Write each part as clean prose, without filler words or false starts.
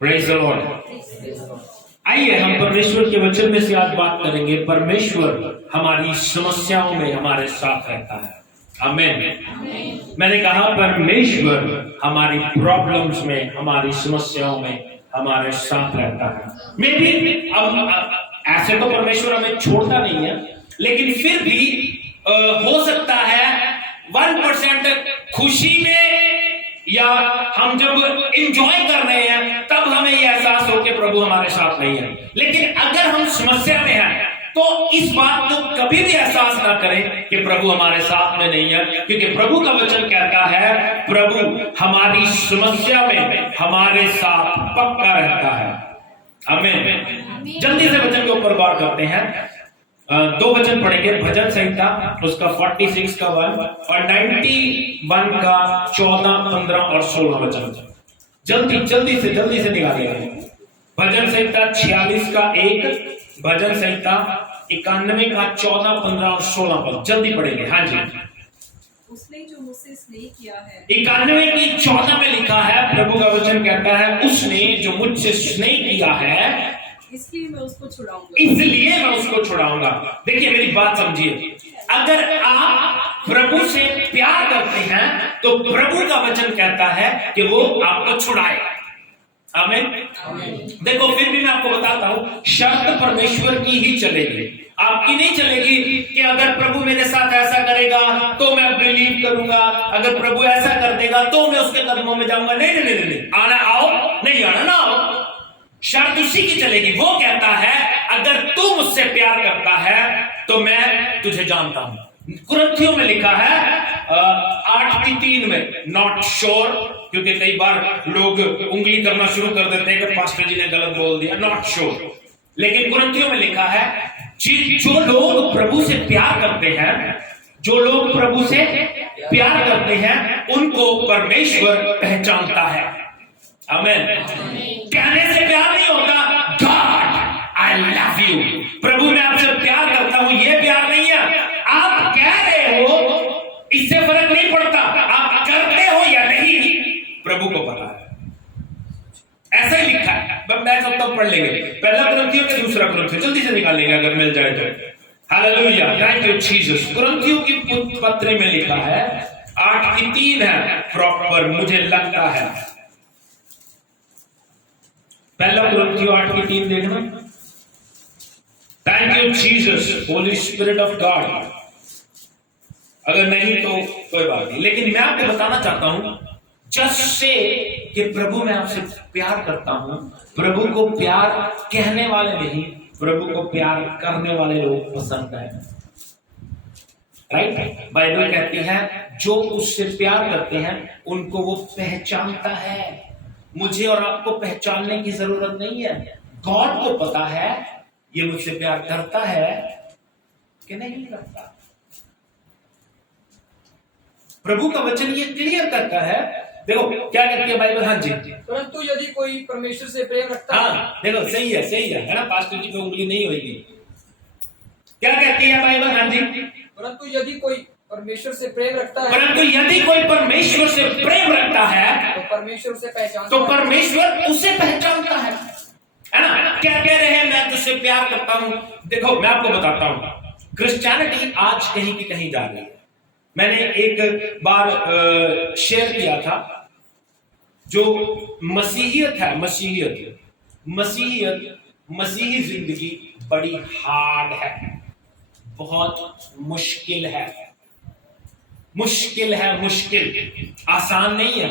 Praise the Lord. आइए हम परमेश्वर के वचन में से आज बात करेंगे। परमेश्वर हमारी समस्याओं में हमारे साथ रहता है। आमीन। मैंने कहा परमेश्वर हमारी प्रॉब्लम्स में, हमारी समस्याओं में हमारे साथ रहता है। मे भी अब ऐसे तो परमेश्वर हमें छोड़ता नहीं है, लेकिन फिर भी हो सकता है 1% खुशी में या हम जब इंजॉय कर रहे हैं तब हमें यह एहसास हो कि प्रभु हमारे साथ नहीं है। लेकिन अगर हम समस्या में हैं तो इस बात को कभी भी एहसास ना करें कि प्रभु हमारे साथ में नहीं है, क्योंकि प्रभु का वचन कहता है प्रभु हमारी समस्या में हमारे साथ पक्का रहता है। आमीन। जल्दी से वचन के ऊपर गौर करते हैं। दो वचन पढ़ेंगे, भजन संहिता उसका 46 का 1 और 91 का 14, 15 और 16 वचन। जल्दी से निकालिए। भजन संहिता 46 का 1, भजन संहिता 91 का 14, 15 और 16 पद जल्दी पढ़ेंगे। हाँ जी। उसने जो मुझसे स्नेह किया है, 91 की 14 में लिखा है, प्रभु का वचन कहता है उसने जो मुझसे स्नेह किया है इसलिए मैं उसको छुड़ाऊंगा। देखिए मेरी बात समझिए, अगर आप प्रभु से प्यार करते हैं तो प्रभु का वचन कहता है कि वो आपको छुड़ाएगा। आमीन। देखो फिर भी मैं आपको बताता हूं, शर्त परमेश्वर की ही चलेगी, आपकी नहीं चलेगी कि अगर प्रभु मेरे साथ ऐसा करेगा तो मैं बिलीव करूंगा, अगर प्रभु ऐसा कर देगा तो मैं उसके कदमों में जाऊंगा। नहीं, आना आओ, नहीं आना ना आओ। शर्त उसी की चलेगी। वो कहता है अगर तू मुझसे प्यार करता है तो मैं तुझे जानता हूं। कुरिन्थियों में लिखा है 8:3 में, नॉट श्योर, क्योंकि कई बार लोग उंगली करना शुरू कर देते हैं कि पास्टर जी ने गलत बोल दिया, नॉट श्योर। लेकिन कुरिन्थियों में लिखा है जो लोग प्रभु से प्यार करते हैं, जो लोग प्रभु से प्यार करते हैं उनको परमेश्वर पहचानता है। आमीन। कहने से प्यार नहीं होता, गॉड आई लव यू, प्रभु मैं आपसे प्यार करता हूं, ये प्यार नहीं है। आप कह रहे हो इससे फर्क नहीं पड़ता, आप करते हो या नहीं प्रभु को पता है। ऐसा ही लिखा है। मैं सब तक पढ़ लेंगे, पहला कुरिन्थियों के दूसरा कुरिन्थियों, जल्दी से निकाल लेंगे अगर मिल जाए तो। Hallelujah, thank you Jesus. कुरिन्थियों की पत्र में लिखा है 8:3 है प्रॉपर, मुझे लगता है पहला कुरिन्थियों 8:3 देखना। Thank you Jesus, Holi spirit of God. अगर नहीं तो कोई बात नहीं, लेकिन मैं आपको बताना चाहता हूं जस्ट से कि प्रभु मैं आपसे प्यार करता हूं। प्रभु को प्यार कहने वाले नहीं, प्रभु को प्यार करने वाले लोग पसंद है। राइट। बाइबल कहती है जो उससे प्यार करते हैं उनको वो पहचानता है। मुझे और आपको पहचानने की जरूरत नहीं है, गॉड को पता है ये मुझसे प्यार करता है कि नहीं करता। प्रभु का वचन ये क्लियर करता है। देखो क्या कहती है बाइबल। हाँ जी। परंतु यदि कोई परमेश्वर से प्रेम रखता है, हाँ देखो सही है ना, पास्टर जी पे उंगली नहीं होगी। क्या कहती है बाइबल। हाँ जी। परंतु यदि कोई परमेश्वर से प्रेम रखता है, परंतु यदि कोई परमेश्वर से प्रेम रखता है तो परमेश्वर से पहचानता तो परमेश्वर उसे पहचानता है ना। क्या कह रहे हैं मैं तुझसे प्यार करता हूं। देखो मैं आपको बताता हूं, क्रिश्चियनिटी आज कहीं की कहीं जा रही है। मैंने एक बार शेयर किया था, जो मसीहियत है, मसीही जिंदगी बड़ी हार्ड है, बहुत मुश्किल है, आसान नहीं है।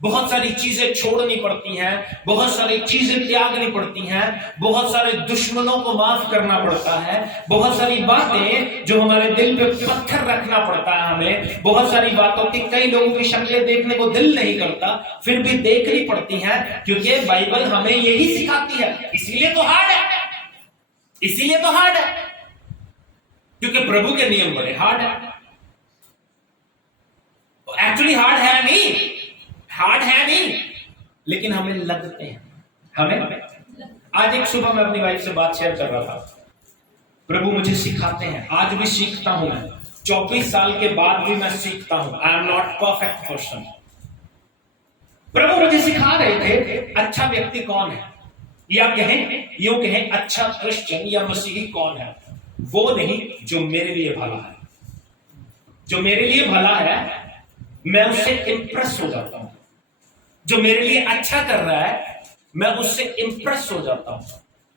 बहुत सारी चीजें छोड़नी पड़ती हैं, बहुत सारी चीजें त्यागनी पड़ती हैं, बहुत सारे दुश्मनों को माफ करना पड़ता है, बहुत सारी बातें जो हमारे दिल पे पत्थर रखना पड़ता है हमें, बहुत सारी बातों की कई लोगों की शक्लें देखने को दिल नहीं करता, फिर भी देखनी पड़ती हैं, क्योंकि बाइबल हमें यही सिखाती है। इसीलिए तो हार्ड है, क्योंकि प्रभु के नियम बड़े हार्ड है। एक्चुअली हार्ड है नहीं, लेकिन हमें लगते हैं। आज एक सुबह मैं अपनी वाइफ से बात शेयर कर रहा था, प्रभु मुझे सिखाते हैं, आज भी सीखता हूं मैं, 24 साल के बाद भी मैं सीखता हूं। I am not perfect person, प्रभु मुझे सिखा रहे थे अच्छा व्यक्ति कौन है, या यूं कहें अच्छा क्रिश्चियन या मसीही कौन है। वो नहीं जो मेरे लिए भला है। जो मेरे लिए भला है मैं उससे इंप्रेस हो जाता हूं। जो मेरे लिए अच्छा कर रहा है मैं उससे इंप्रेस हो जाता हूं।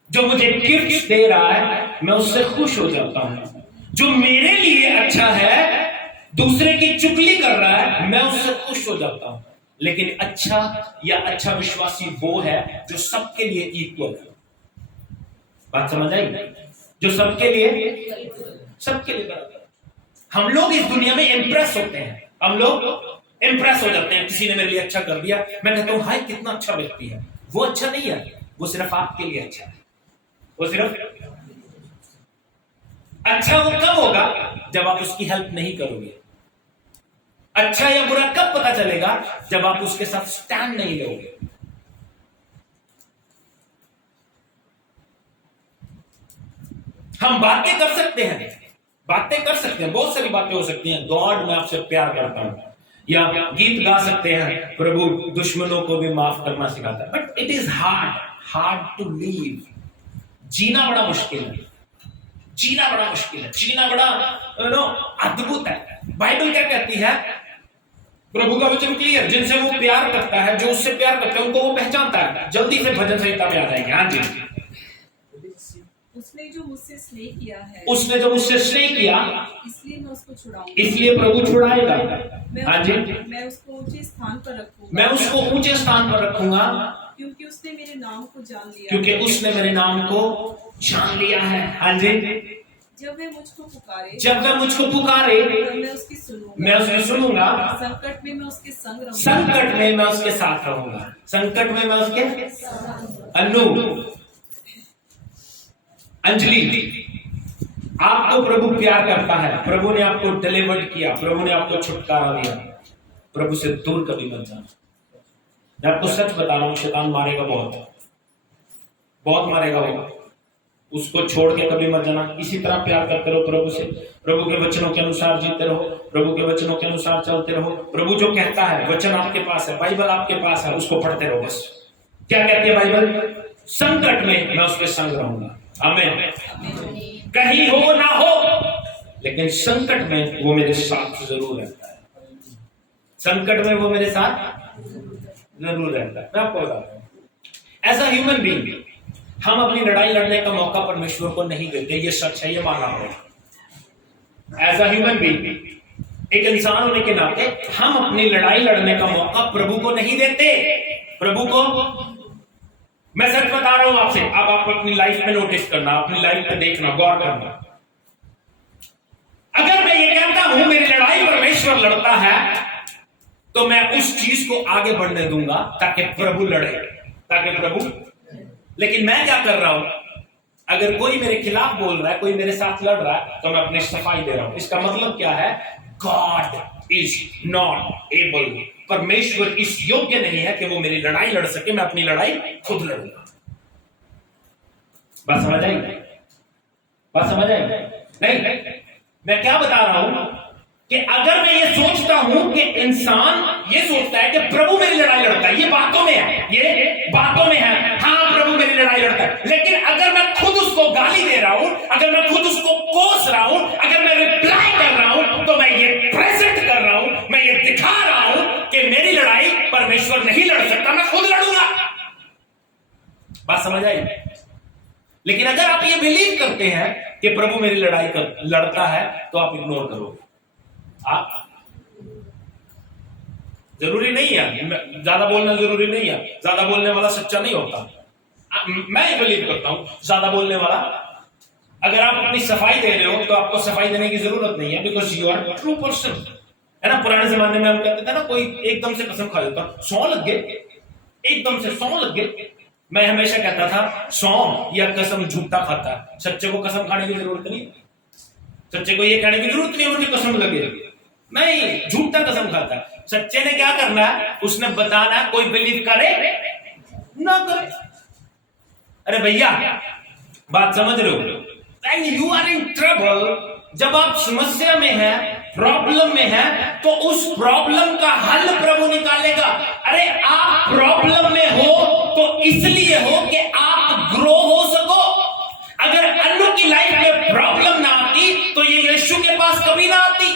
जो मुझे गिफ्ट दे रहा है मैं उससे खुश हो जाता हूं। जो मेरे लिए अच्छा है दूसरे की चुगली कर रहा है मैं उससे खुश हो जाता हूं। लेकिन अच्छा या अच्छा विश्वासी वो है जो सबके लिए इक्वल है। बात समझ आई? जो सबके लिए बराबर। हम लोग इस दुनिया में इंप्रेस होते हैं। हम लोग इंप्रेस हो जाते हैं। किसी ने मेरे लिए अच्छा कर दिया, मैं कहता हूं हाय कितना अच्छा व्यक्ति है। वो अच्छा नहीं है, वो सिर्फ आपके लिए अच्छा है। वो सिर्फ अच्छा वो कब होगा जब आप उसकी हेल्प नहीं करोगे। अच्छा या बुरा कब पता चलेगा जब आप उसके साथ स्टैंड नहीं लोगे। हम बातें कर सकते हैं, बहुत सारी बातें हो सकती हैं। गॉड मैं आपसे प्यार करता हूं, या गीत गा सकते हैं प्रभु दुश्मनों को भी माफ करना सिखाता है। But it is hard to live. जीना बड़ा मुश्किल है। जीना बड़ा अद्भुत है। बाइबल क्या कहती है? प्रभु का वचन क्लियर, जिनसे वो प्यार करता है, जो उससे प्यार करता है उनको वो पहचानता है। जल्दी से भजन संहिता में आ जाएंगे। हाँ जी। उसने जो मुझसे स्नेह किया इसलिए मैं उसको छुड़ाऊंगा। इसलिए प्रभु छुड़ाएगा। हाँ जी। मैं उसको ऊंचे स्थान पर रखूंगा क्योंकि उसने मेरे नाम को जान लिया है। हाँ जी। जब वह मुझको पुकारे मैं उसकी सुनूंगा। संकट में मैं उसके साथ रहूंगा। अंजलि, आपको प्रभु प्यार करता है। प्रभु ने आपको डिलीवर्ड किया, प्रभु ने आपको छुटकारा दिया। प्रभु से दूर कभी मत जाना। मैं आपको सच बता रहा हूं, शैतान मारेगा, बहुत मारेगा। वो उसको छोड़ के कभी मत जाना। इसी तरह प्यार करते रहो प्रभु से। प्रभु के वचनों के अनुसार जीते रहो, प्रभु के वचनों के अनुसार चलते रहो। प्रभु जो कहता है, वचन आपके पास है, बाइबल आपके पास है, उसको पढ़ते रहो बस। क्या कहती है बाइबल? संकट में मैं उसके संग रहूंगा। आमीन। कहीं हो ना हो, लेकिन संकट में वो मेरे साथ जरूर रहता है। मैं आपको बताता हूं, एज अ ह्यूमन बीइंग हम अपनी लड़ाई लड़ने का मौका परमेश्वर को नहीं देते। ये सच है, ये मानना पड़ेगा। एज अ ह्यूमन बीइंग, एक इंसान होने के नाते हम अपनी लड़ाई लड़ने का मौका प्रभु को नहीं देते। प्रभु को मैं सच बता रहा हूं आपसे। अब आप अपनी लाइफ में नोटिस करना, अपनी लाइफ में देखना, गौर करना। अगर मैं ये कहता हूं मेरी लड़ाई परमेश्वर लड़ता है, तो मैं उस चीज को आगे बढ़ने दूंगा ताकि प्रभु लड़े, लेकिन मैं क्या कर रहा हूं? अगर कोई मेरे खिलाफ बोल रहा है, कोई मेरे साथ लड़ रहा है, तो मैं अपनी सफाई दे रहा हूं। इसका मतलब क्या है? God is not able. परमेश्वर इस योग्य नहीं है कि वो मेरी लड़ाई लड़ सके। मैं अपनी लड़ाई खुद लड़ूंगा। बात समझ आई? नहीं, मैं क्या बता रहा हूं कि अगर मैं ये सोचता हूं कि इंसान ये सोचता है कि प्रभु मेरी लड़ाई लड़ता है, ये बातों में है, हाँ प्रभु मेरी लड़ाई लड़ता है, लेकिन अगर मैं खुद उसको गाली दे रहा हूं, अगर मैं खुद उसको कोस रहा हूं, अगर मैं रिप्लाई कर रहा हूं, तो मैं ये प्रेजेंट कर रहा हूं, मैं ये दिखा रहा हूं कि मेरी लड़ाई परमेश्वर नहीं लड़ सकता, मैं खुद लड़ूंगा। बात समझ आई? लेकिन अगर आप ये बिलीव करते हैं कि प्रभु मेरी लड़ाई लड़ता है, तो आप इग्नोर करोगे। आप जरूरी नहीं है, ज्यादा बोलना जरूरी नहीं है। ज्यादा बोलने वाला सच्चा नहीं होता। मैं ये बिलीव करता हूं, ज्यादा बोलने वाला, अगर आप अपनी सफाई दे रहे हो तो आपको सफाई देने की जरूरत नहीं है, because you are true person. है ना? पुराने जमाने में हम कहते थे ना, कोई एकदम से कसम खा लेता, 100 लग गए, एकदम से 100 लग गए। मैं हमेशा कहता था 100 या कसम झूठा खाता है, सच्चे को कसम खाने की जरूरत नहीं। सच्चे को ये कहने की जरूरत नहीं मुझे कसम लगे, नहीं, झूठा कसम खाता है। सच्चे ने क्या करना है? उसने बताना है, कोई बिलीव करे ना करे। अरे भैया, बात समझ रहे हो? You are in trouble. जब आप समस्या में हैं प्रॉब्लम में है तो उस प्रॉब्लम का हल प्रभु निकालेगा। अरे आप प्रॉब्लम में हो तो इसलिए हो कि आप ग्रो हो सको। अगर अन्नू की लाइफ में प्रॉब्लम ना आती तो ये यीशु के पास कभी ना आती,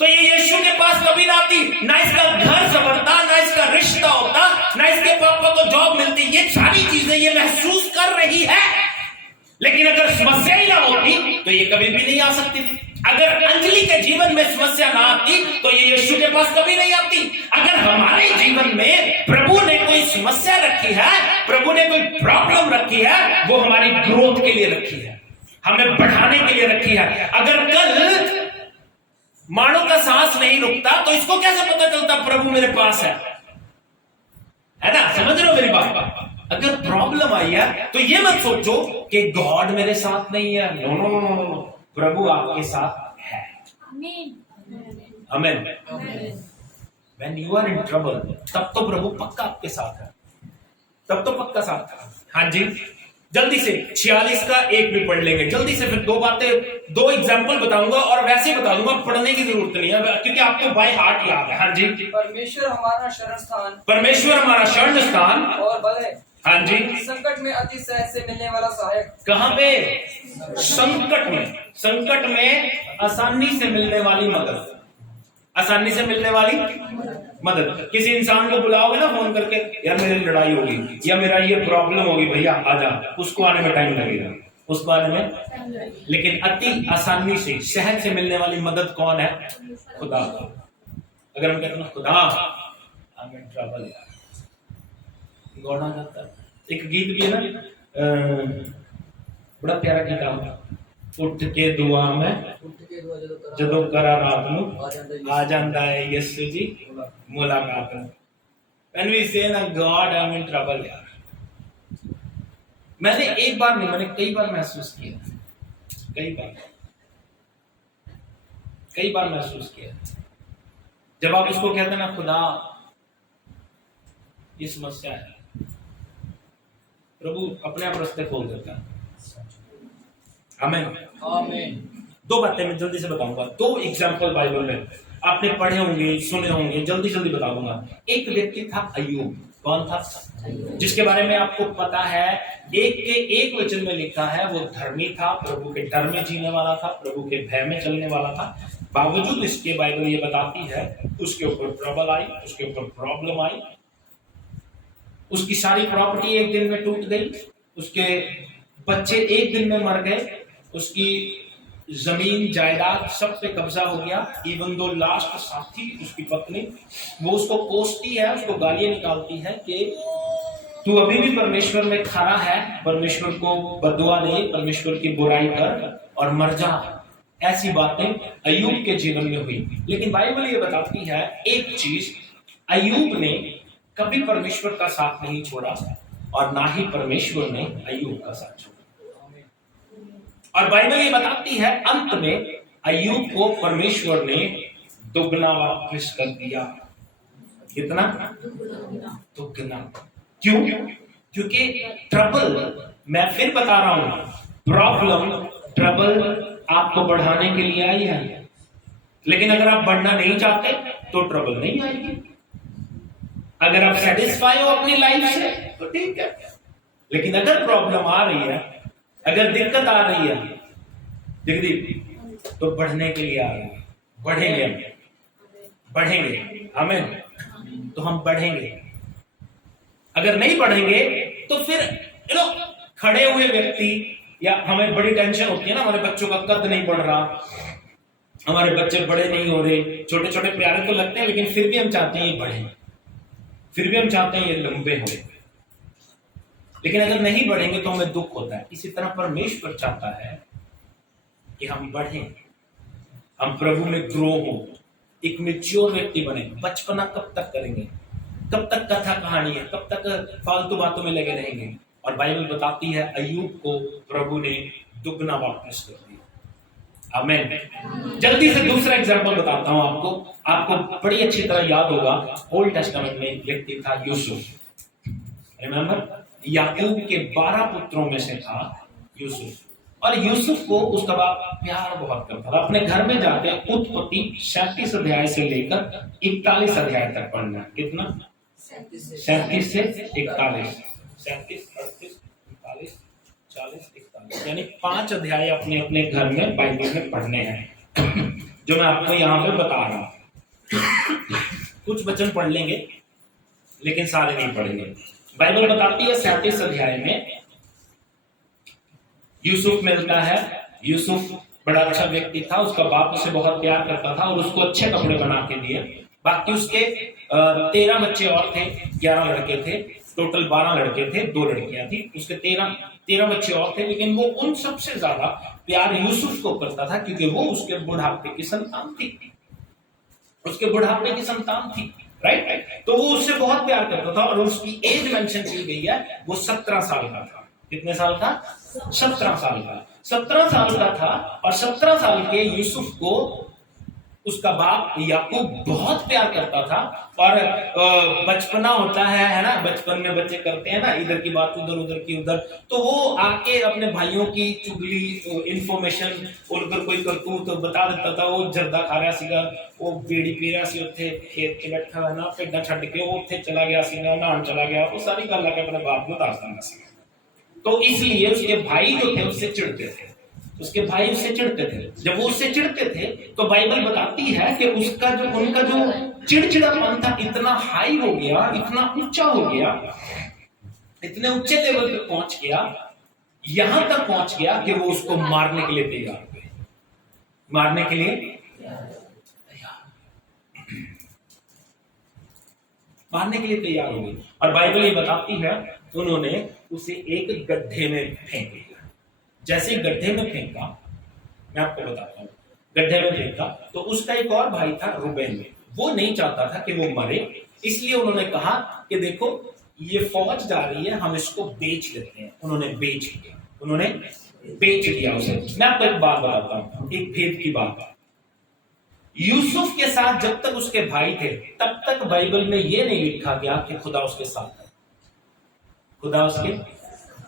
तो ये यीशु के पास कभी ना आती। ना इसका घर संवरता, ना इसका रिश्ता होता, ना इसके पापा को जॉब मिलती। ये सारी चीजें ये महसूस कर रही है, लेकिन अगर समस्या ही ना होती तो ये कभी भी नहीं आ सकती थी। अगर अंजलि के जीवन में समस्या ना आती तो ये यीशु के पास कभी नहीं आती। अगर हमारे जीवन में प्रभु ने कोई समस्या रखी है, प्रभु ने कोई प्रॉब्लम रखी है, वो हमारी ग्रोथ के लिए रखी है, हमें बढ़ाने के लिए रखी है। अगर कल मानो का सांस नहीं रुकता तो इसको कैसे पता चलता प्रभु मेरे पास है ना? समझ रहे हो मेरी बात? अगर प्रॉब्लम आई है तो ये मत सोचो कि गॉड मेरे साथ नहीं है। No no no no no, प्रभु आपके साथ है। आमीन। When you are in trouble, तब तो प्रभु पक्का आपके साथ है, तब तो पक्का साथ है। हाँ जी, जल्दी से 46 का 1 भी पढ़ लेंगे जल्दी से, फिर 2 बातें, 2 एग्जाम्पल बताऊंगा और वैसे ही बता दूंगा, पढ़ने की जरूरत नहीं है क्योंकि आपको बाय हार्ट याद है। हाँ जी, परमेश्वर हमारा शरण स्थान, परमेश्वर हमारा शरण स्थान और बल है। हाँ जी, संकट में अति सहज से मिलने वाला सहायक। कहां पे? संकट में, संकट में आसानी से मिलने वाली मदद, आसानी से मिलने वाली मदद। किसी इंसान को बुलाओगे ना फोन करके, यार मेरी लड़ाई होगी या मेरा ये प्रॉब्लम होगी, भैया आजा, उसको आने में टाइम लगेगा, उसको आने में, लेकिन अति आसानी से सहज से मिलने वाली मदद कौन है? खुदा। अगर हम कहते हैं खुदा आई एम इन ट्रबल, यार गॉड आ जाता है। एक गीत भी है ना, बड़ा प्यारा गीत है, उठ के दुआ में ਜਦੋਂ ਕਰਾ ਰਾਤ ਨੂੰ ਆ ਜਾਂਦਾ ਹੈ ਯਿਸੂ जी मुलाकात। When we say ना God I'm in trouble, यार मैंने एक बार नहीं, मैंने कई बार महसूस किया, कई बार महसूस किया। जब आप इसको कहते हैं ना खुदा ये समस्या है, प्रभु अपने आप रास्ते खोल देता है। आमीन आमीन। 2 बातें मैं जल्दी से बताऊंगा, 2 एग्जाम्पल बाइबल में आपने पढ़े होंगे, सुने होंगे, जल्दी जल्दी बताऊंगा। एक व्यक्ति था अय्यूब। कौन था? जिसके बारे में आपको पता है, 1 के 1 वचन में लिखा है वो धर्मी था, प्रभु के डर में जीने वाला था, प्रभु के भय में चलने वाला था। बावजूद इसके बाइबल ये बताती है उसके ऊपर ट्रबल आई, उसके ऊपर प्रॉब्लम आई, उसकी सारी प्रॉपर्टी एक दिन में टूट गई, उसके बच्चे एक दिन में मर गए, उसकी जमीन जायदाद सब पे कब्जा हो गया। इवन दो लास्ट साथी उसकी पत्नी वो उसको कोसती है, उसको गालियां निकालती है कि तू अभी भी परमेश्वर में खड़ा है, परमेश्वर को बदुआ दे, परमेश्वर की बुराई कर और मर जा। ऐसी बातें अय्यूब के जीवन में हुई। लेकिन बाइबल ये बताती है एक चीज, अय्यूब ने कभी परमेश्वर का साथ नहीं छोड़ा और ना ही परमेश्वर ने अय्यूब का साथ छोड़ा। और बाइबल ये बताती है अंत में अय्यूब को परमेश्वर ने दुगना वापस कर दिया। कितना? दुगना। क्यों? क्योंकि ट्रबल, मैं फिर बता रहा हूं, प्रॉब्लम, ट्रबल आपको बढ़ाने के लिए आई है, लेकिन अगर आप बढ़ना नहीं चाहते तो ट्रबल नहीं आएगी। अगर आप सेटिस्फाई हो अपनी लाइफ से तो ठीक है, लेकिन अगर प्रॉब्लम आ रही है, अगर दिक्कत आ रही है जगदीप, तो बढ़ने के लिए आ रही है। बढ़ेंगे, बढ़ेंगे, आमीन। तो हम बढ़ेंगे। अगर नहीं बढ़ेंगे तो फिर खड़े हुए व्यक्ति, या हमें बड़ी टेंशन होती है ना, हमारे बच्चों का कद नहीं बढ़ रहा, हमारे बच्चे बड़े नहीं हो रहे, छोटे छोटे प्यारे तो लगते हैं, लेकिन फिर भी हम चाहते हैं ये बढ़े, फिर भी हम चाहते हैं ये लंबे हो। लेकिन अगर नहीं बढ़ेंगे तो हमें दुख होता है। इसी तरह परमेश्वर चाहता है कि हम बढ़ें, हम प्रभु में ग्रो हो, एक मैच्योर व्यक्ति बने। बचपना कब तक करेंगे? कब तक कथा कहानी है? कब तक फालतू बातों में लगे रहेंगे? और बाइबल बताती है अय्यूब को प्रभु ने दुगना वापस कर दिया। आमीन। जल्दी से दूसरा एग्जांपल बताता हूं आपको बड़ी अच्छी तरह याद होगा। ओल्ड टेस्टामेंट में एक व्यक्ति था यूसुफ। रिमेंबर, याकूब के 12 पुत्रों में से था यूसुफ। और यूसुफ को उसका बाप प्यार बहुत करता था। अपने घर में जाके उत्पत्ति 37 अध्याय से लेकर 41 अध्याय तक पढ़ना। कितना? 37 से 41, 37, 38, 39, 40, 41, यानी 5 अध्याय अपने अपने घर में बाइबल में पढ़ने हैं, जो मैं आपको यहाँ पे बता रहा हूँ। कुछ वचन पढ़ लेंगे लेकिन सारे नहीं पढ़ेंगे। बाइबल बताती है 37 अध्याय में यूसुफ मिलता है। यूसुफ बड़ा अच्छा व्यक्ति था, उसका बाप उसे बहुत प्यार करता था और उसको अच्छे कपड़े बना के दिए। बाकी उसके 13 बच्चे और थे, 11 लड़के थे, टोटल 12 लड़के थे, 2 लड़कियां थी। उसके 13 बच्चे और थे, लेकिन वो उन सबसे ज्यादा प्यार यूसुफ को करता था क्योंकि वो उसके बुढ़ापे की संतान थी, उसके बुढ़ापे की संतान थी, राइट। तो वो उससे बहुत प्यार करता था और उसकी एज मेंशन की गई है, वो 17 साल का था। कितने साल का? 17 साल का। 17 साल का था और 17 साल के यूसुफ को उसका बाप याकूब बहुत प्यार करता था। और बचपना होता है ना, बचपन में बच्चे करते हैं ना, इधर की बात उधर, उधर की उधर। तो वो आके अपने भाइयों की चुगली, इंफॉर्मेशन और उधर कोई करतूत तो बता देता था। वो जर्दा खा रहा सीगा, वो बीड़ी पी रहा सी, उत्थे खेत के बैठा है ना, पेड़ा छड़ के वो उत्थे चला गया सीगा, नहान चला गया। वो सारी गल आके अपने बाप में दास्तान सी। तो इसलिए उसके भाई जो थे उससे चिढ़ते थे, उसके भाई उससे चिढ़ते थे। जब वो उससे चिढ़ते थे तो बाइबल बताती है कि उनका जो चिड़चिड़ापन था इतना हाई हो गया, इतना ऊंचा हो गया, इतने ऊंचे लेवल पे पहुंच गया, यहां तक पहुंच गया कि वो उसको मारने के लिए तैयार हो गए। मारने के लिए मारने के लिए तैयार हो गए। और बाइबल ये बताती है उन्होंने उसे एक गड्ढे में फेंक दिया। जैसे गड्ढे में फेंका, मैं आपको बताता हूं, गड्ढे में फेंका तो उसका एक और भाई था रूबेन में, वो नहीं चाहता था कि वो मरे, इसलिए उन्होंने कहा कि देखो ये फौज जा रही है, हम इसको बेच देते हैं। उन्होंने बेच दिया उसे। मैं आपको एक बात बताता हूं, एक भेद की बात। यूसुफ के साथ जब तक उसके भाई थे तब तक बाइबल में यह नहीं लिखा गया कि खुदा उसके साथ है। खुदा उसके,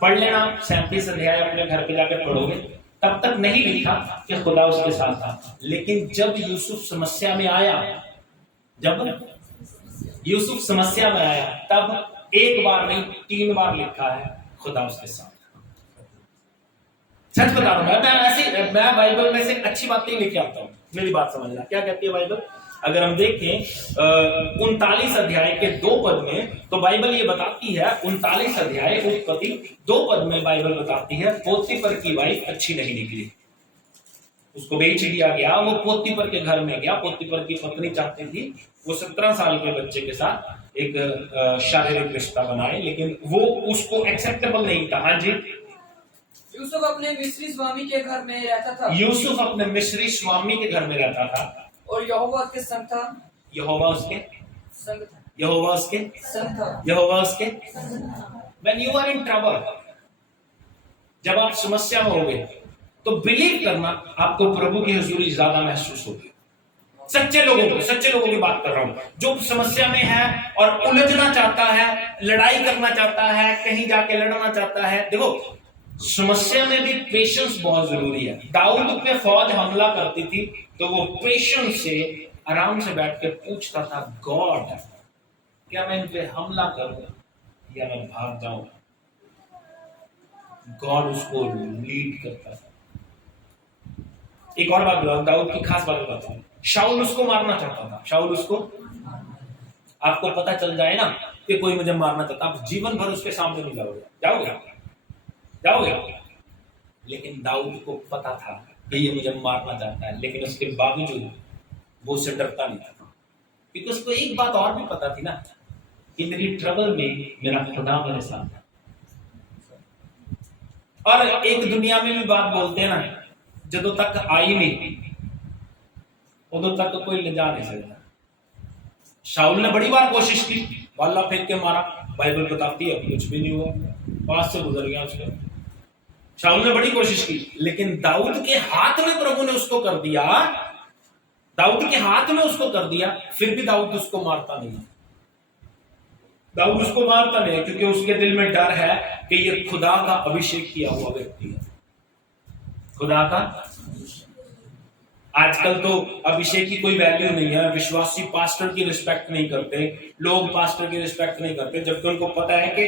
पढ़ लेना 37 अध्याय अपने घर पे जाकर पढ़ोगे, तब तक नहीं लिखा कि खुदा उसके साथ था। लेकिन जब यूसुफ समस्या में आया, तब एक बार नहीं 3 बार लिखा है खुदा उसके साथ। सच बता रहा हूं, मैं बाइबल में से अच्छी बातें लेके आता हूं। मेरी बात समझना, क्या कहती है बाइबल? अगर हम देखें 39 अध्याय के 2 पद में, तो बाइबल ये बताती है, 39 अध्याय उत्पत्ति 2 पद में बाइबल बताती है पोतीफर की वाइफ अच्छी नहीं निकली, उसको बेच दिया गया। वो पोतीफर के घर में गया, पोतीफर की पत्नी चाहती थी वो 17 साल के बच्चे के साथ एक शारीरिक रिश्ता बनाए, लेकिन वो उसको एक्सेप्टेबल नहीं था। हाँ जी, यूसुफ अपने मिस्री स्वामी के घर में रहता था। यूसुफ अपने मिस्री स्वामी के घर में रहता था और यहोवा उसके संग था। यहोवा उसके संग था। यहोवा उसके संग था। यहोवा उसके When you are in trouble, जब आप समस्या में होगे तो बिलीव करना, आपको प्रभु की हुजूरी ज्यादा महसूस होगी। सच्चे लोगों की बात कर रहा हूं, जो समस्या में है और उलझना चाहता है, लड़ाई करना चाहता है, कहीं जाके लड़ना चाहता है। देखो, समस्या में भी पेशेंस बहुत जरूरी है। दाऊद पे फौज हमला करती थी तो वो पेशेंस से आराम से बैठ के पूछता था, गॉड क्या मैं इन पे हमला करूं या मैं भाग जाऊं? गॉड उसको लीड करता था। एक और बात बताऊं, दाऊद की खास बात बताता हूं। शाऊल उसको मारना चाहता था। शाऊल उसको, आपको पता चल जाए ना कि कोई मुझे मारना चाहता, आप जीवन भर उसके सामने नहीं जाओगे, लेकिन दाऊद को पता था कि ये मुझे मारना चाहता है, लेकिन उसके बावजूद वो उससे डरता नहीं था, क्योंकि उसको एक बात और भी पता थी ना कि मेरी ट्रबल में मेरा खुदा मेरे साथ है। और एक दुनिया में भी बात बोलते हैं ना, जदों तक आई नहीं उदों तक कोई ले जा नहीं सकता। शाऊल ने बड़ी बार कोशिश की, बाला फेंक के मारा, बाइबल बताती है कुछ भी नहीं हुआ, पास से गुजर गया उसके। शाऊल ने बड़ी कोशिश की, लेकिन दाऊद के हाथ में प्रभु ने उसको कर दिया, दाऊद के हाथ में उसको कर दिया, फिर भी दाऊद उसको मारता नहीं, क्योंकि उसके दिल में डर है कि ये खुदा का अभिषेक किया हुआ व्यक्ति है। खुदा का। आजकल तो अभिषेक की कोई वैल्यू नहीं है, विश्वासी पास्टर की रिस्पेक्ट नहीं करते, लोग पास्टर की रिस्पेक्ट नहीं करते, जबकि उनको पता है कि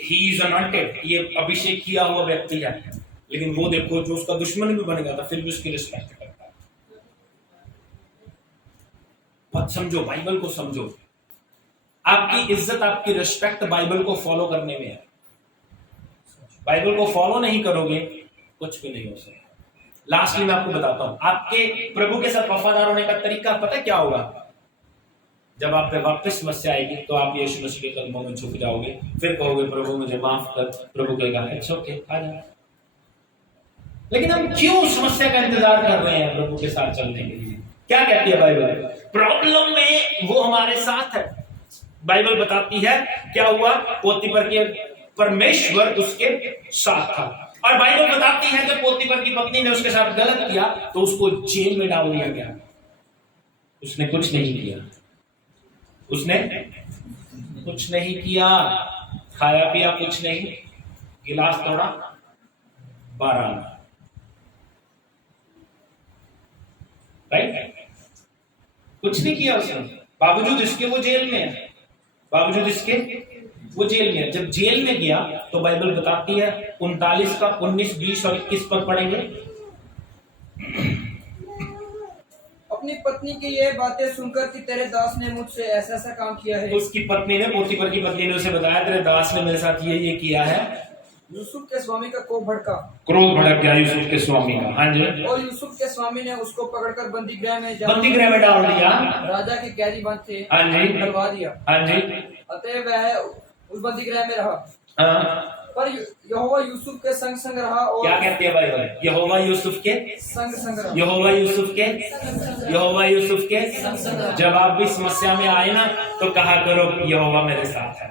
ही इज अनॉइंटेड, ये अभिषेक किया हुआ व्यक्ति है। लेकिन वो देखो, जो उसका दुश्मन भी बन गया था फिर भी उसकी रिस्पेक्ट करता है। मत समझो, बाइबल को समझो। आपकी इज्जत, आपकी रिस्पेक्ट बाइबल को फॉलो करने में है। बाइबल को फॉलो नहीं करोगे कुछ भी नहीं हो सकता। लास्टली मैं आपको बताता हूं, आपके प्रभु के साथ वफादार होने का तरीका पता क्या होगा? जब आप पे वापस समस्या आएगी तो आप यीशु मसीह के कदमों में झुक जाओगे, फिर कहोगे प्रभु मुझे माफ कर। प्रभु कहेगा इट्स ओके, आ जा। लेकिन हम क्यों समस्या का इंतजार कर रहे हैं प्रभु के साथ चलने के लिए? क्या कहती है बाइबल? प्रॉब्लम में वो हमारे साथ है। बाइबल बताती है क्या हुआ, पोतीफर के परमेश्वर उसके साथ था। और बाइबल बताती है कि पोतीफर की पत्नी ने उसके साथ गलत किया तो उसको जेल में डाल दिया गया। उसने कुछ नहीं किया, उसने कुछ नहीं किया, खाया पिया कुछ नहीं, गिलास तोड़ा 12 आना, राइट? कुछ नहीं किया उसने, बावजूद इसके वो जेल में है, बावजूद इसके वो जेल में। जब जेल में गया तो बाइबल बताती है 39 का 19, 20 और 21 पर पढ़ेंगे। अपनी पत्नी की ये बातें सुनकर कि तेरे दास ने मुझसे ऐसा ऐसा काम किया है, उसकी पत्नी ने, पोतीफर की पत्नी ने उसे बताया तेरे दास ने मेरे साथ ये किया है। यूसुफ के स्वामी का कोप भड़का, क्रोध भड़क गया यूसुफ के स्वामी का। हाँ जी। और यूसुफ के स्वामी ने उसको पकड़कर बंदी गृह में डाल दिया, राजा के कैदी बंद थे, हाँ जी, डलवा दिया। हाँ जी। अतः वह उस बंदी गृह में रहा। हाँ। पर यहोवा यूसुफ के संग संग रहा। और क्या कहती है बाइबल? यहोवा यूसुफ के संग संग रहा। यहोवा यूसुफ के यहोवा यूसुफ के। जब आप भी समस्या में आए ना तो कहा करो यहोवा मेरे साथ है।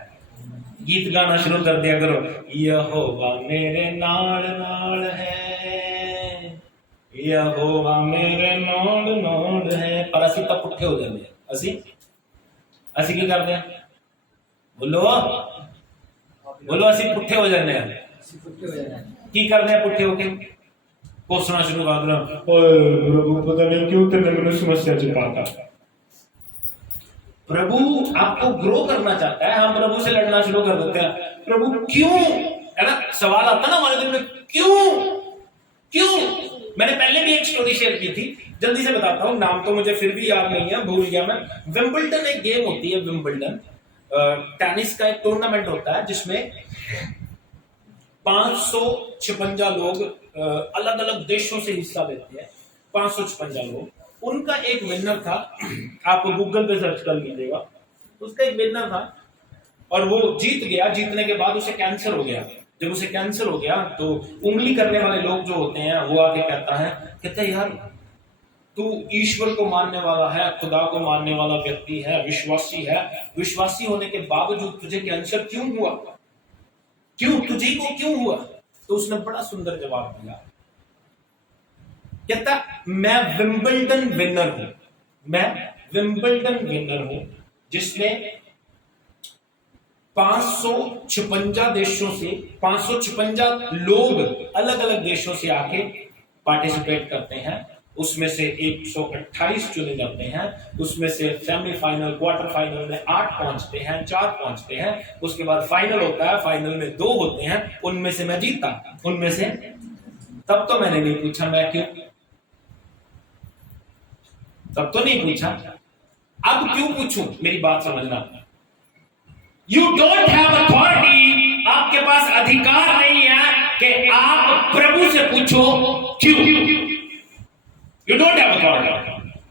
गीत गाना शुरू कर दिया करो, यहोवा मेरे नाल नाल है, यहोवा मेरे नाल नाल है। पर असी तब पुट्ठे हो जाते हैं। असी की करते हैं? बोलो असी पुट्ठे हो जाते हैं। की करते हैं पुट्ठे होके? कोसना शुरू कर देना, प्रभु पता नहीं क्यों तेने मैंने समस्या च पाता। प्रभु आपको ग्रो करना चाहता है, हम प्रभु से लड़ना शुरू कर देते हैं। प्रभु क्यों, है ना? सवाल आता ना हमारे दिल में, क्यों? मैंने पहले भी एक स्टोरी शेयर की थी, जल्दी से बताता हूँ, नाम तो मुझे फिर भी याद नहीं है, भूल गया मैं। विंबलडन एक गेम होती है, विंबलडन टेनिस का एक टूर्नामेंट होता है जिसमें 556 लोग अलग अलग देशों से हिस्सा लेते हैं। 556 लोग। उनका एक विनर था, आप गूगल पे सर्च कर लीजिएगा, उसका एक विनर था और वो जीत गया। जीतने के बाद उसे कैंसर हो गया। जब उसे कैंसर हो गया तो उंगली करने वाले लोग जो होते हैं वो आके कहता है यार तू ईश्वर को मानने वाला है, खुदा को मानने वाला व्यक्ति है, विश्वासी है, विश्वासी होने के बावजूद तुझे कैंसर क्यों हुआ? तुझे को क्यों हुआ? तो उसने बड़ा सुंदर जवाब दिया, कहता मैं विंबलडन विनर हूं जिसमें 556 देशों से 556 लोग अलग अलग देशों से आके पार्टिसिपेट करते हैं। उसमें से 128 चुने जाते हैं, उसमें से सेमीफाइनल, क्वार्टर फाइनल में 8 पहुंचते हैं, 4 पहुंचते हैं, उसके बाद फाइनल होता है, फाइनल में 2 होते हैं, उनमें से मैं जीता। उनमें से तब तो मैंने नहीं पूछा मैं क्यों, तब तो नहीं पूछा, अब क्यों पूछूं? मेरी बात समझना। यू डोंट हैव अथॉरिटी, आपके पास अधिकार नहीं है कि आप प्रभु से पूछो क्यों। You don't have authority.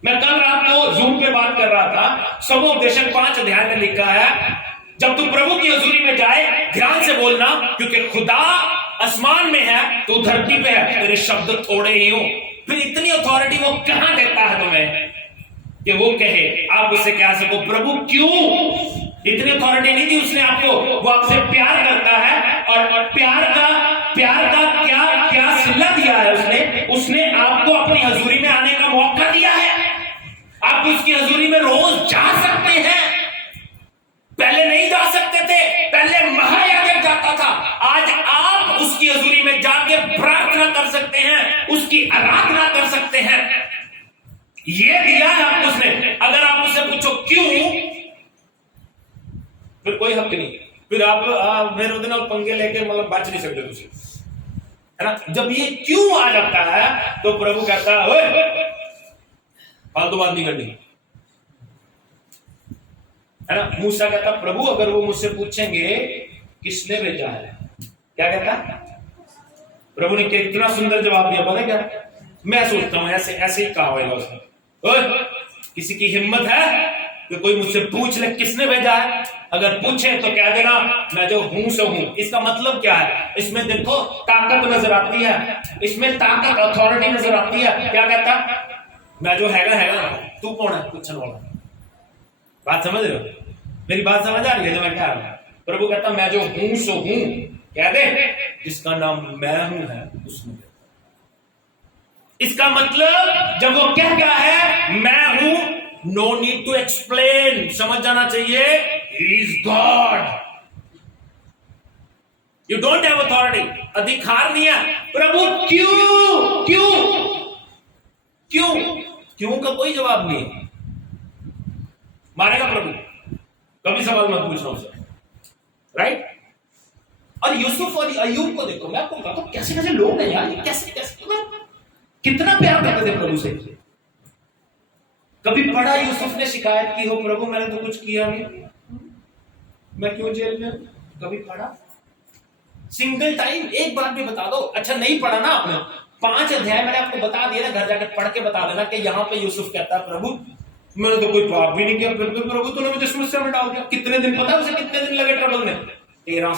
मैं कल रात को जूम पे बात कर रहा था, समोपदेशक 5 अध्याय में लिखा है जब तू प्रभु की हजूरी में जाए ध्यान से बोलना, क्योंकि खुदा आसमान में है तो धरती पे है, तेरे शब्द थोड़े ही हो। फिर इतनी अथॉरिटी वो कहां देता है तुम्हें कि वो कहे आप उससे कह सको प्रभु क्यों? इतनी अथॉरिटी नहीं दी उसने आपको। वो आपसे प्यार करता है और प्यार का क्या सिला दिया है उसने आपको अपनी हजूरी में आने का मौका दिया है। आप उसकी हजूरी में रोज जा सकते हैं, पहले नहीं जा सकते थे, पहले महायाजक जाता था, आज आप उसकी हजूरी में जाके प्रार्थना कर सकते हैं, उसकी आराधना कर सकते हैं। ये दिया है आपको उसने। अगर आप उससे पूछो क्यों, फिर कोई हक नहीं, फिर आप फिर उतना पंगे लेके मतलब बच नहीं सकते तुझे, है ना। जब ये क्यों आ जाता है तो प्रभु कहता है ओए फालतू बात नहीं करनी, है ना। मूसा कहता प्रभु अगर वो मुझसे पूछेंगे किसने भेजा है, क्या कहता प्रभु ने कितना सुंदर जवाब दिया, पता क्या। मैं सोचता हूं ऐसे ऐसे ही कहा होगा उसने, ओए किसी की हिम्मत है कि कोई मुझसे पूछ ले किसने भेजा है, अगर पूछे तो कह देना मैं जो हूं सो हूं। इसका मतलब क्या है, इसमें देखो ताकत नजर आती है, इसमें ताकत अथॉरिटी नजर आती है। क्या कहता मैं जो हैगा हैगा, तू कौन है पूछने वाला। बात समझ रहे हो, मेरी बात समझ आ रही है जो मैं कह रहा हूं। प्रभु कहता मैं जो हूं सो हूं, कह दे जिसका नाम मैं हूं है उसने। इसका मतलब जब वो कह गया है मैं हूं, नो नीड टू एक्सप्लेन, समझ जाना चाहिए he is God. You don't have authority, अधिकार नहीं है। प्रभु क्यों क्यों क्यों क्यों का कोई जवाब नहीं है। मारेगा प्रभु, कभी सवाल मत पूछना उससे, राइट। और यूसुफ और अय्यूब को देखो, मैं आपको बताता हूं कैसे कैसे लोग हैं यार, कैसे कैसे कितना प्यार करते थे प्रभु से। कभी पढ़ा यूसुफ ने शिकायत की हो प्रभु मैंने तो कुछ किया नहीं, मैं क्यों जेल में। कभी पढ़ा सिंगल टाइम, एक बार भी बता दो। अच्छा नहीं पढ़ा ना आपने, 5 अध्याय मैंने आपको बता दिया ना, घर जाकर पढ़ के बता देना कि यहाँ पे यूसुफ कहता है प्रभु मैंने तो कोई पाप भी नहीं किया, फिर भी प्रभु तूने मुझे समस्या में डाल दिया। कितने दिन पता है उसे कितने दिन लगे ट्रबल में, 13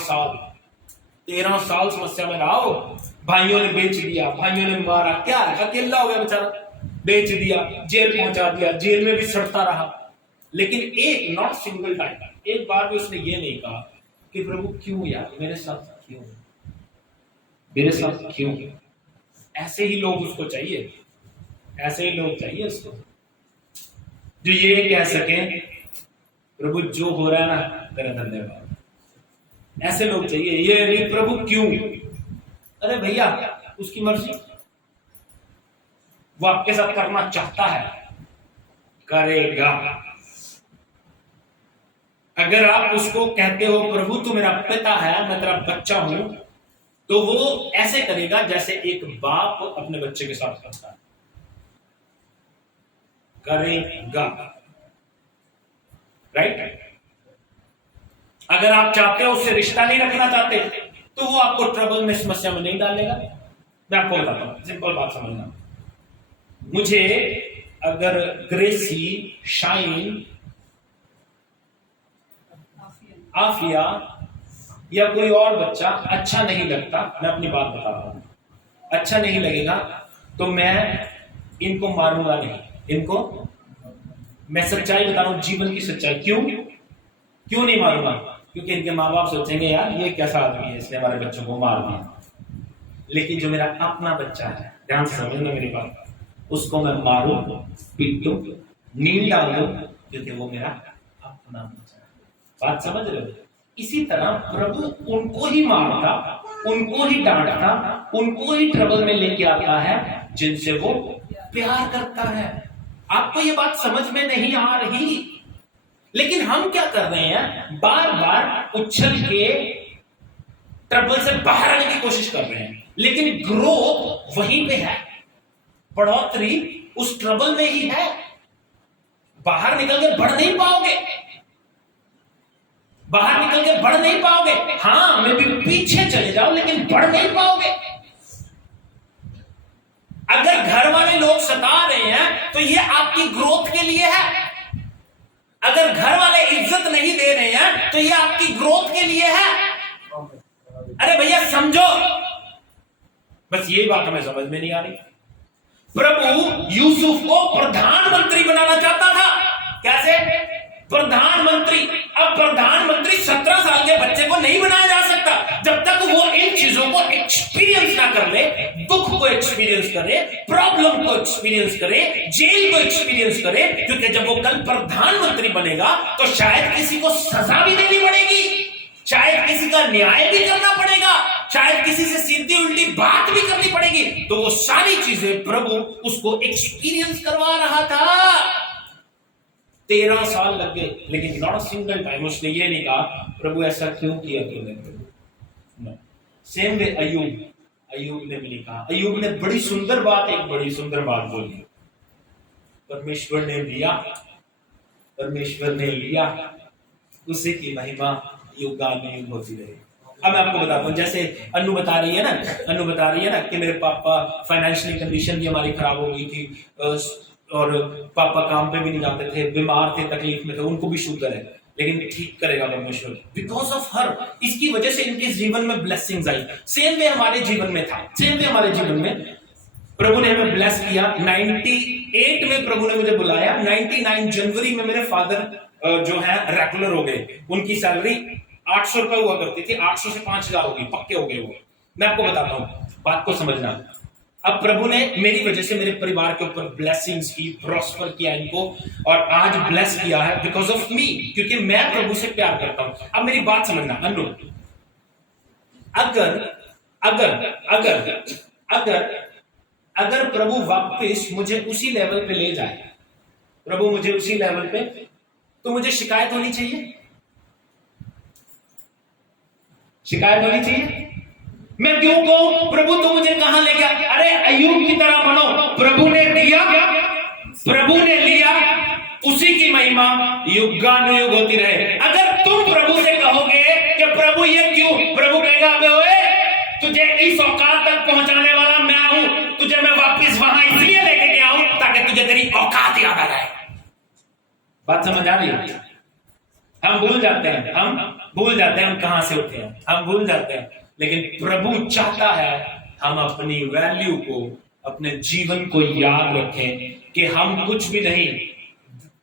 साल समस्या में रहा हो। भाइयों ने बेच दिया, भाइयों ने मारा, क्या अकेला हो गया बेचारा, बेच दिया, जेल पहुंचा दिया, जेल में भी सड़ता रहा। लेकिन एक नॉट सिंगल टाइम, एक बार भी उसने ये नहीं कहा कि प्रभु क्यों यार मेरे साथ क्यों, मेरे साथ क्यों। ऐसे ही लोग उसको चाहिए, ऐसे ही लोग चाहिए उसको जो ये कह सके प्रभु जो हो रहा है ना तेरा धन्यवाद। ऐसे लोग चाहिए, ये नहीं प्रभु क्यों। अरे भैया उसकी मर्जी, वो आपके साथ करना चाहता है करेगा। अगर आप उसको कहते हो प्रभु तू मेरा पिता है मैं तेरा बच्चा हूं, तो वो ऐसे करेगा जैसे एक बाप अपने बच्चे के साथ करता है, करेगा, राइट। अगर आप चाहते हो उससे रिश्ता नहीं रखना चाहते तो वो आपको ट्रबल में समस्या में नहीं डालेगा। मैं आपको बताता हूं, सिंपल बात समझना। मुझे अगर ग्रेसी, शाइन, आफिया या कोई और बच्चा अच्छा नहीं लगता, मैं अपनी बात बता रहा हूं, अच्छा नहीं लगेगा तो मैं इनको मारूंगा नहीं। इनको मैं सच्चाई बता रहा हूं, जीवन की सच्चाई। क्यों नहीं मारूंगा, क्योंकि इनके माँ बाप सोचेंगे यार ये कैसा आदमी है इसने हमारे बच्चों को मार दिया। लेकिन जो मेरा अपना बच्चा है, ध्यान से समझना मेरी बात, उसको मैं मारूं, पीटूं, नींद डाल दूं, क्योंकि वो मेरा अपना बच्चा है। बात समझ रहे हो। इसी तरह प्रभु उनको ही मारता, उनको ही डांटता, उनको ही ट्रबल में लेके आता है जिनसे वो प्यार करता है। आपको ये बात समझ में नहीं आ रही, लेकिन हम क्या कर रहे हैं, बार बार उछल के ट्रबल से बाहर आने की कोशिश कर रहे हैं, लेकिन ग्रोथ वहीं पे है, बढ़ोतरी उस ट्रबल में ही है। बाहर निकल के बढ़ नहीं पाओगे, बाहर निकल के बढ़ नहीं पाओगे। हाँ मैं भी पीछे चले जाओ लेकिन बढ़ नहीं पाओगे। अगर घर वाले लोग सता रहे हैं तो ये आपकी ग्रोथ के लिए है। अगर घर वाले इज्जत नहीं दे रहे हैं तो ये आपकी ग्रोथ के लिए है। अरे भैया समझो, बस ये बात हमें समझ में नहीं आ रही। प्रभु यूसुफ को प्रधानमंत्री बनाना चाहता था। कैसे प्रधानमंत्री? अब प्रधानमंत्री 17 साल के बच्चे को नहीं बनाया जा सकता जब तक वो इन चीजों को एक्सपीरियंस ना कर ले, दुख को एक्सपीरियंस करे, प्रॉब्लम को एक्सपीरियंस करे, जेल को एक्सपीरियंस करे। क्योंकि जब वो कल प्रधानमंत्री बनेगा तो शायद किसी को सजा भी देनी पड़ेगी, शायद किसी का न्याय भी करना पड़ेगा, शायद किसी से सीधी उल्टी बात भी करनी पड़ेगी, तो वो सारी चीजें प्रभु उसको एक्सपीरियंस करवा रहा था। 13 साल लग गए, लेकिन नॉट अ सिंगल टाइम उसने ये नहीं कहा प्रभु ऐसा क्यों किया तूने प्रभु। सेम वे अय्यूब ने भी नहीं कहा। अय्यूब ने बड़ी सुंदर बात बोली, परमेश्वर ने लिया, उसी की महिमा युगानुयुग होती रहे। अब मैं आपको बताता हूँ, जैसे अनु बता रही है ना कि मेरे पापा फाइनेंशियली कंडीशन भी हमारी खराब हो गई थी, और पापा काम पे भी नहीं जाते थे, बीमार थे, तकलीफ में थे, उनको भी शुगर है, लेकिन ठीक करेगा परमेश्वर बिकॉज ऑफ हर। इसकी वजह से इनके जीवन में ब्लेसिंग्स आई। सेम वे हमारे जीवन में था, सेम वे हमारे जीवन में प्रभु ने हमें ब्लेस किया। 98 में प्रभु ने मुझे बुलाया, 99 जनवरी में मेरे फादर जो है रेगुलर हो गए। उनकी सैलरी 800 रुपए हुआ करती थी, 800 से 5000 होगी, पक्के हो गए वो। मैं आपको बताता हूं, बात को समझना। अब प्रभु ने मेरी वजह से मेरे परिवार के ऊपर ब्लेसिंग्स की, प्रॉस्पर किया इनको, और आज ब्लेस किया है बिकॉज ऑफ मी, क्योंकि मैं प्रभु से प्यार करता हूं। अब मेरी बात समझना अनु, अगर प्रभु वापस मुझे उसी लेवल पे ले जाए, प्रभु मुझे उसी लेवल पे, तो मुझे शिकायत होनी चाहिए, शिकायत होनी चाहिए। मैं क्यों कहूं प्रभु तो मुझे कहां ले गया? अरे अय्यूब की तरह बनो, प्रभु ने दिया, प्रभु ने लिया, उसी की महिमा युगानुयुग होती रहे। अगर तुम प्रभु से कहोगे कि प्रभु ये क्यों, प्रभु कहेगा अबे ओए, तुझे इस औकात तक पहुंचाने वाला मैं हूं, तुझे मैं वापस वहां इसलिए लेके गया हूं ताकि तुझे तेरी औकात याद आ जाए। बात समझ आ रही है? हम भूल जाते हैं हम कहां से उठे हैं, हम भूल जाते हैं। लेकिन प्रभु चाहता है हम अपनी वैल्यू को, अपने जीवन को याद रखें कि हम कुछ भी नहीं।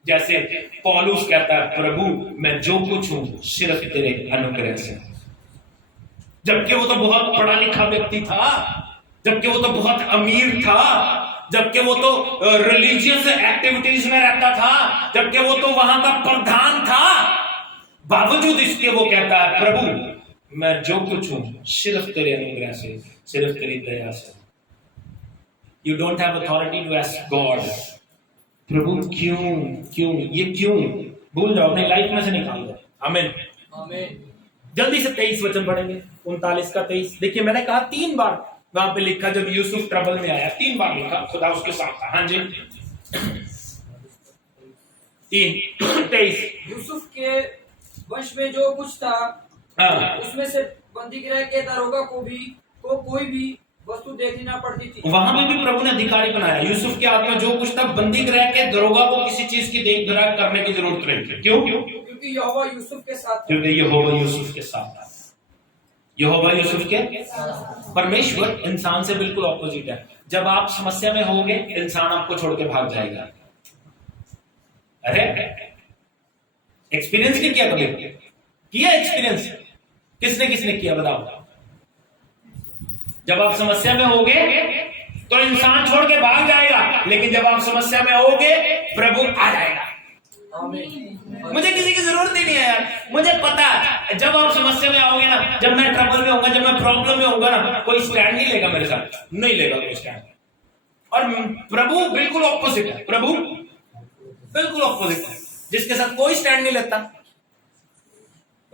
जैसे पौलुस कहता है, प्रभु मैं जो कुछ हूं सिर्फ तेरे अनुग्रह से। जबकि वो तो बहुत पढ़ा लिखा व्यक्ति था, जबकि वो तो बहुत अमीर था, जबकि वो तो रिलीजियस एक्टिविटीज में रहता था, जबकि वो तो वहां का प्रधान था, बावजूद इसके वो कहता है प्रभु मैं जो कुछ हूं सिर्फ तेरे अनुग्रह से, सिर्फ तेरी दया से। You don't have authority to ask God प्रभु क्यों ये क्यों, भूल जाओ, अपनी लाइफ में से निकाल दो। आमीन आमीन। जल्दी से 23 वचन पढ़ेंगे, 39 का 23। देखिए मैंने कहा 3 बार वहां पे लिखा, जब यूसुफ ट्रबल में आया 3 बार लिखा, खुदा उसके साथ था। हाँ जी 23। यूसुफ के वंश में जो कुछ था, हाँ। उसमें से बंदी गृह के दरोगा को कोई भी वस्तु देखनी ना पड़ती थी। वहां पे भी प्रभु ने अधिकारी बनाया। यूसुफ के हाथ में जो कुछ था, बंदी गृह के दरोगा को किसी चीज की देखभाल करने की जरूरत नहीं थी। क्यों? क्योंकि यहोवा यूसुफ के साथ था। क्योंकि यहोवा यूसुफ के साथ था। यहोवा यूसुफ के, परमेश्वर इंसान से बिल्कुल ऑपोजिट है। जब आप समस्या में होगे, इंसान आपको छोड़ के भाग जाएगा। अरे एक्सपीरियंस नहीं किया कभी? किया एक्सपीरियंस? किसने किया बताओ? जब आप समस्या में होगे तो इंसान छोड़ के भाग जाएगा, लेकिन जब आप समस्या में होगे प्रभु आ जाएगा। मुझे किसी की जरूरत ही नहीं है यार, मुझे पता है जब आप समस्या में आओगे ना, जब मैं ट्रबल में होगा, जब मैं प्रॉब्लम में होगा ना, कोई स्टैंड नहीं लेगा मेरे साथ, नहीं लेगा कोई स्टैंड। और प्रभु बिल्कुल ऑपोजिट है, प्रभु बिल्कुल ऑपोजिट है। जिसके साथ कोई स्टैंड नहीं लेता,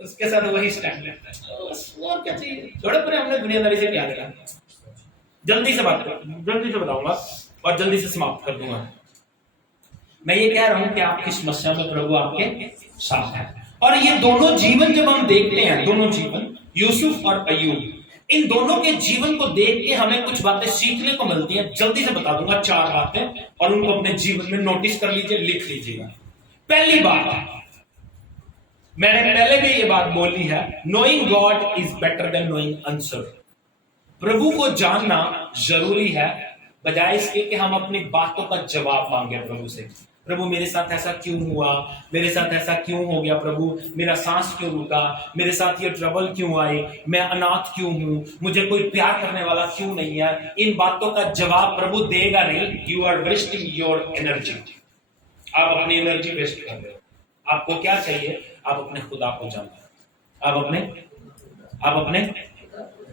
उसके साथ वही स्टैंड लेता है। और क्या चाहिए? छोड़ो, पर हमने दुनियादारी से क्या लेना। जल्दी से बात कर, जल्दी से बताऊंगा और जल्दी से समाप्त कर दूंगा। मैं ये कह रहा हूं कि आपकी समस्या में प्रभु आपके साथ है। और ये दोनों जीवन जब हम देखते हैं, दोनों जीवन, यूसुफ और अय्यूब, इन दोनों के जीवन को देख के हमें कुछ बातें सीखने को मिलती हैं। जल्दी से बता दूंगा 4 बातें, और उनको अपने जीवन में नोटिस कर लीजिए, लिख लीजिएगा। पहली बात, मैंने पहले भी ये बात बोली है, knowing God is better than knowing answer. प्रभु को जानना जरूरी है, बजाय इसके कि हम अपनी बातों का जवाब मांगे प्रभु से। प्रभु मेरे साथ ऐसा क्यों हुआ, मेरे साथ ऐसा क्यों हो गया, प्रभु मेरा सांस क्यों रुका, मेरे साथ ये ट्रबल क्यों आई, मैं अनाथ क्यों हूं, मुझे कोई प्यार करने वाला क्यों नहीं है। इन बातों का जवाब प्रभु देगा नहीं। You are wasting your energy. आप अपनी एनर्जी वेस्ट कर रहे हो। आपको क्या चाहिए? आप अपने खुदा को जानो, आप अपने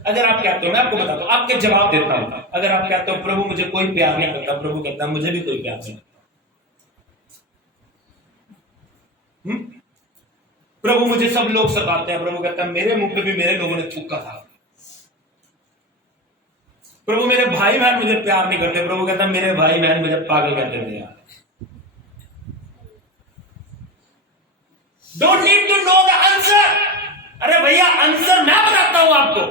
अगर आप कहते हो, मैं आपको बताता हूं, आपके जवाब देता हूं, अगर आप कहते हो प्रभु मुझे कोई प्यार नहीं करता, प्रभु कहता है मुझे भी कोई प्यार नहीं। प्रभु मुझे सब लोग सताते हैं, प्रभु कहता है मेरे मुंह पे भी मेरे लोगों ने थूका था। प्रभु मेरे भाई बहन मुझे प्यार नहीं करते, प्रभु कहता है मेरे भाई बहन मुझे पागल कहते थे यार। Don't need to know the answer. अरे भैया आंसर मैं बताता हूं आपको,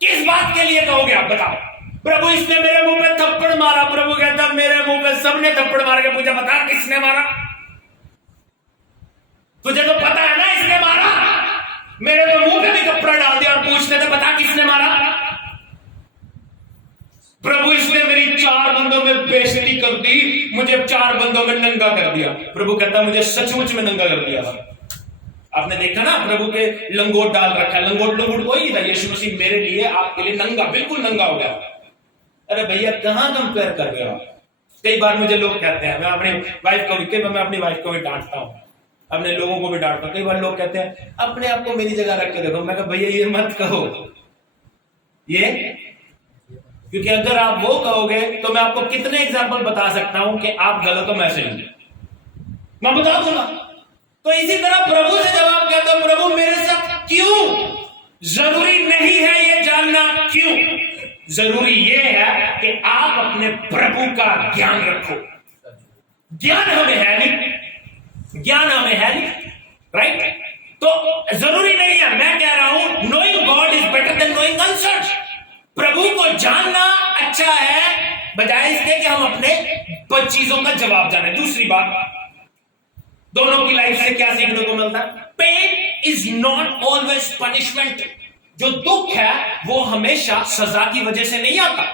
किस बात के लिए कहोगे आप बताओ। प्रभु इसने मेरे मुंह पे थप्पड़ मारा, प्रभु कहता मेरे मुंह पे सबने थप्पड़ मार के पूछा बता किसने मारा। तुझे तो पता है ना इसने मारा, मेरे तो मुंह पे भी कपड़ा डाल दिया और पूछते थे बता किसने मारा। प्रभु इसने मेरी 4 बंदों में बेइज्जती कर दी, मुझे 4 बंदों में नंगा कर दिया। प्रभु कहता मुझे सचमुच में नंगा कर दिया। आपने देखा ना प्रभु के लंगोट डाल रखा है, लंगोट कोई नहीं था, यीशु मसीह मेरे लिए आपके लिए नंगा, बिल्कुल नंगा हो गया। अरे भैया कहां कंपेयर कर रहे हो आप। कई बार मुझे लोग कहते हैं, मैं अपनी वाइफ को भी, कई बार मैं अपनी वाइफ को भी डांटता हूं, अपने लोगों को भी डांटता हूं। कई बार लोग कहते हैं अपने आप को मेरी जगह रख के देखो। मैं कहा भैया ये मत कहो, ये क्योंकि अगर आप वो कहोगे तो मैं आपको कितने एग्जाम्पल बता सकता हूं कि आप गलत हो मैं सही, मैं बता दूंगा। तो इसी तरह प्रभु से जब आप कहते हो प्रभु मेरे साथ क्यों, जरूरी नहीं है ये जानना क्यों, जरूरी ये है कि आप अपने प्रभु का ज्ञान रखो। ज्ञान हमें है नहीं, ज्ञान हमें है नहीं, राइट। तो जरूरी नहीं है, मैं कह रहा हूं knowing God is better than knowing answers. प्रभु को जानना अच्छा है बजाय इसके कि हम अपने चीजों का जवाब जाने। दूसरी बात, दोनों की लाइफ से क्या सीखने को मिलता है, pain is not always punishment. जो दुख है वो हमेशा सजा की वजह से नहीं आता,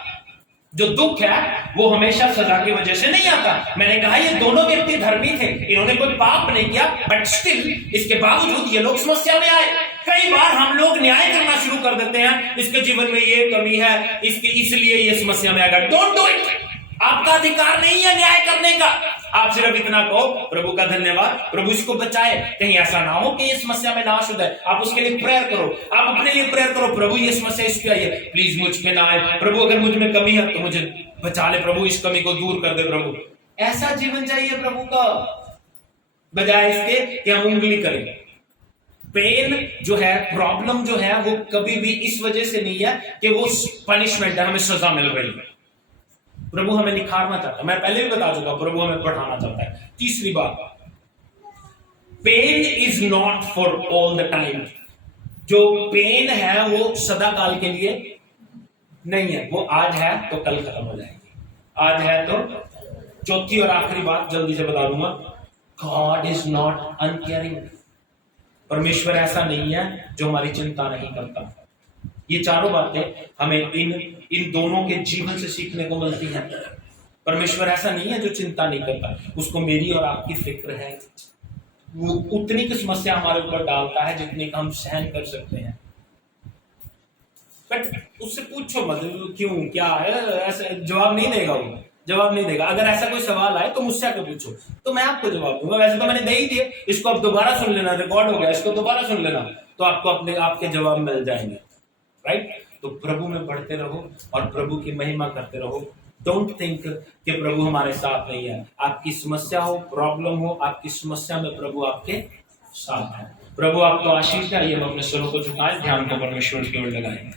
जो दुख है वो हमेशा सजा की वजह से नहीं आता। मैंने कहा ये दोनों व्यक्ति धर्मी थे, इन्होंने कोई पाप नहीं किया, बट स्टिल इसके बावजूद ये लोग समस्या में आए। कई बार हम लोग न्याय करना शुरू कर देते हैं, इसके जीवन में ये कमी है, इसके इसलिए ये समस्या में आ गया। डोंट डू इट, आपका अधिकार नहीं है न्याय करने का। आप सिर्फ इतना कहो प्रभु का धन्यवाद, प्रभु इसको बचाए, कहीं ऐसा ना हो कि ये समस्या में नाश हो जाए। आप उसके लिए प्रेयर करो, आप अपने लिए प्रेयर करो, प्रभु ये समस्या इस पे आई है, प्लीज मुझ पे ना आए। प्रभु अगर मुझ में कमी है तो मुझे बचा ले, प्रभु इस कमी को दूर कर दे प्रभु। ऐसा जीवन चाहिए प्रभु का, बजाय इसके कि हम उंगली करें। पेन जो है, प्रॉब्लम जो है, वो कभी भी इस वजह से नहीं है कि वो पनिशमेंट है, हमें सजा मिल रही है। प्रभु हमें निखारना चाहता है, मैं पहले भी बता चुका, प्रभु हमें बढ़ाना चाहता है। तीसरी बात, pain is not for all the time. जो पेन है वो सदा काल के लिए नहीं है, वो आज है तो कल खत्म हो जाएगी, आज है तो। चौथी और आखिरी बात जल्दी से बता दूंगा, गॉड इज नॉट अनकेयरिंग। परमेश्वर ऐसा नहीं है जो हमारी चिंता नहीं करता। ये चारों बातें हमें इन दोनों के जीवन से सीखने को मिलती हैं। परमेश्वर ऐसा नहीं है जो चिंता नहीं करता, उसको मेरी और आपकी फिक्र है। वो उतनी की समस्या हमारे ऊपर डालता है जितनी का हम सहन कर सकते हैं। बट उससे पूछो मत क्यों क्या है, ऐसा जवाब नहीं देगा, वो जवाब नहीं देगा। अगर ऐसा कोई सवाल आए तो मुझसे आकर पूछो तो मैं आपको जवाब दूंगा। वैसे तो मैंने दे ही दिए, इसको अब दोबारा सुन लेना, रिकॉर्ड हो गया, इसको दोबारा सुन लेना तो आपको आपके जवाब मिल जाएंगे, राइट। तो प्रभु में बढ़ते रहो और प्रभु की महिमा करते रहो। डोंट थिंक कि प्रभु हमारे साथ नहीं है। आपकी समस्या हो, प्रॉब्लम हो, आपकी समस्या में प्रभु आपके साथ है। प्रभु आपको आशीष दे। आइए हम अपने स्वरों को झुकाएं, ध्यान को परमेश्वर की ओर लगाएं।